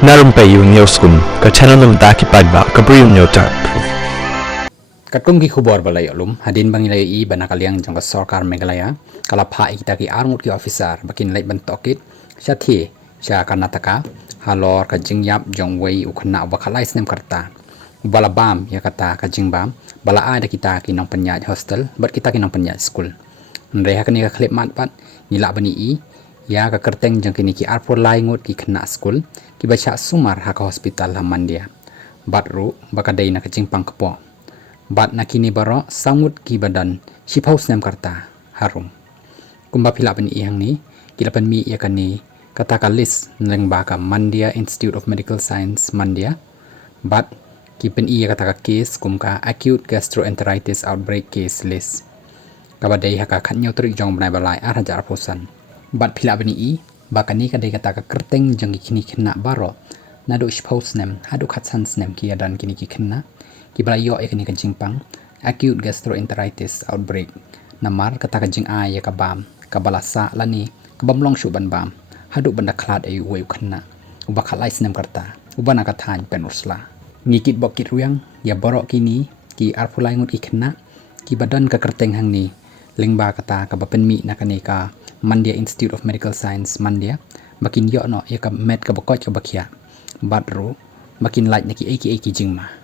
Na Rympei U Hynñiewtrep channel nabynta ki paidbah Bri U Hynñiewtrep. Katkum ki khubor balai olum hadin bangilai I banakaliang jong sarkar Meghalaya kalapha ikita ki arngut ki officer bakin lai bantokit shathi sha Karnataka halor ka jingyap jong wei u khynnah bakhalai snem karta balabam ya kata ka jingbam bala ada kita ki nong penyat hostel bat kita ki nong penyat school reha kani ka khlep mat pat nila bani I ya ka kyrteng jong kini ki arpur lai ngut ki khynnah school ki bacha sumar haka hospital ha Mandya batru bakadai na ka jingpang kepo bat nakini baroh sangut ki badan shipau snem karta harum kumba phila pani ihang ni kilapan mi yakani kata kalis nleng baka Mandya Institute of Medical Science Mandya bat kipen iya kata ka case kumka acute gastroenteritis outbreak case list kabadai haka Hynñiewtrep jong banai balai arhajar posan bat phila pani I bakani kadai kata ka kyrteng jong kini khynnah baroh nadu shipau snem hadu khatsan snem ki adan kini ki khynnah kibra yo ekni ka jingpang acute gastroenteritis outbreak namar kata ka jing a ya ka bam kabalasa lani kabamlong shu ban bam hadu banda khlad ayu wei khynnah uba khalai snem karta ubana ka than pen ursla ngikit bokit ruyang ya baroh kini ki arpulai ngut ki khynnah ki badan ka kyrteng hangni lengba kata ka bapen mi nakani ka Mandya Institute of Medical Science Mandya makin yo no ya ka med ka bokot ka bakhya batru makin like naki eki jingma